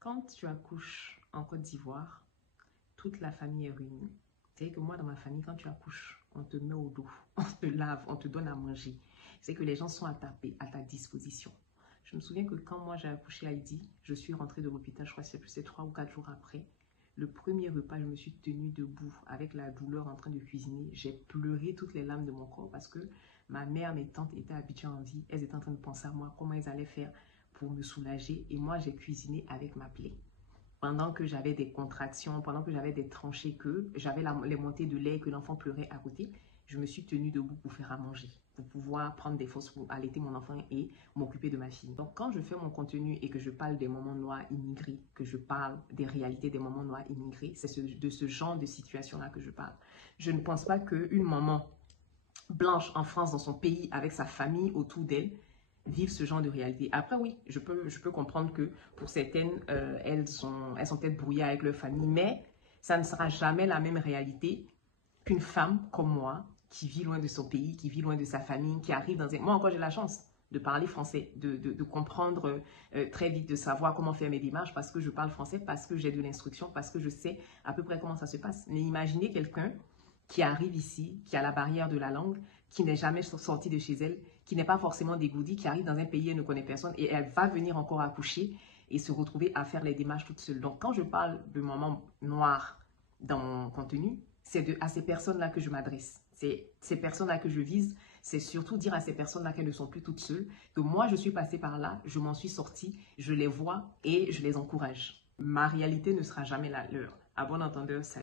Quand tu accouches en Côte d'Ivoire, toute la famille est réunie. C'est que moi, dans ma famille, quand tu accouches, on te met au dos, on te lave, on te donne à manger. C'est que les gens sont à ta disposition. Je me souviens que quand moi j'ai accouché à Heidi, je suis rentrée de l'hôpital, je crois que c'est 3 ou 4 jours après. Le premier repas, je me suis tenue debout avec la douleur en train de cuisiner. J'ai pleuré toutes les larmes de mon corps parce que ma mère, mes tantes étaient habituées en vie. Elles étaient en train de penser à moi, comment elles allaient faire pour me soulager. Et moi, j'ai cuisiné avec ma plaie. Pendant que j'avais des contractions, pendant que j'avais des tranchées, que j'avais les montées de lait, que l'enfant pleurait à côté, je me suis tenue debout pour faire à manger, pour pouvoir prendre des fausses pour allaiter mon enfant et m'occuper de ma fille. Donc quand je fais mon contenu et que je parle des moments noirs immigrés, que je parle des réalités des moments noirs immigrés, c'est de ce genre de situation-là que je parle. Je ne pense pas qu'une maman blanche en France, dans son pays, avec sa famille autour d'elle, vivent ce genre de réalité. Après, oui, je peux comprendre que pour certaines, elles sont peut-être brouillées avec leur famille, mais ça ne sera jamais la même réalité qu'une femme comme moi, qui vit loin de son pays, qui vit loin de sa famille, qui arrive dans un... Moi encore, j'ai la chance de parler français, de comprendre très vite, de savoir comment faire mes démarches, parce que je parle français, parce que j'ai de l'instruction, parce que je sais à peu près comment ça se passe. Mais imaginez quelqu'un qui arrive ici, qui a la barrière de la langue, qui n'est jamais sortie de chez elle, qui n'est pas forcément dégourdie, qui arrive dans un pays et ne connaît personne, et elle va venir encore accoucher et se retrouver à faire les démarches toute seule. Donc, quand je parle de moments noirs dans mon contenu, c'est à ces personnes-là que je m'adresse. C'est ces personnes-là que je vise. C'est surtout dire à ces personnes-là qu'elles ne sont plus toutes seules, que moi, je suis passée par là, je m'en suis sortie, je les vois et je les encourage. Ma réalité ne sera jamais la leur. À bon entendeur, salut.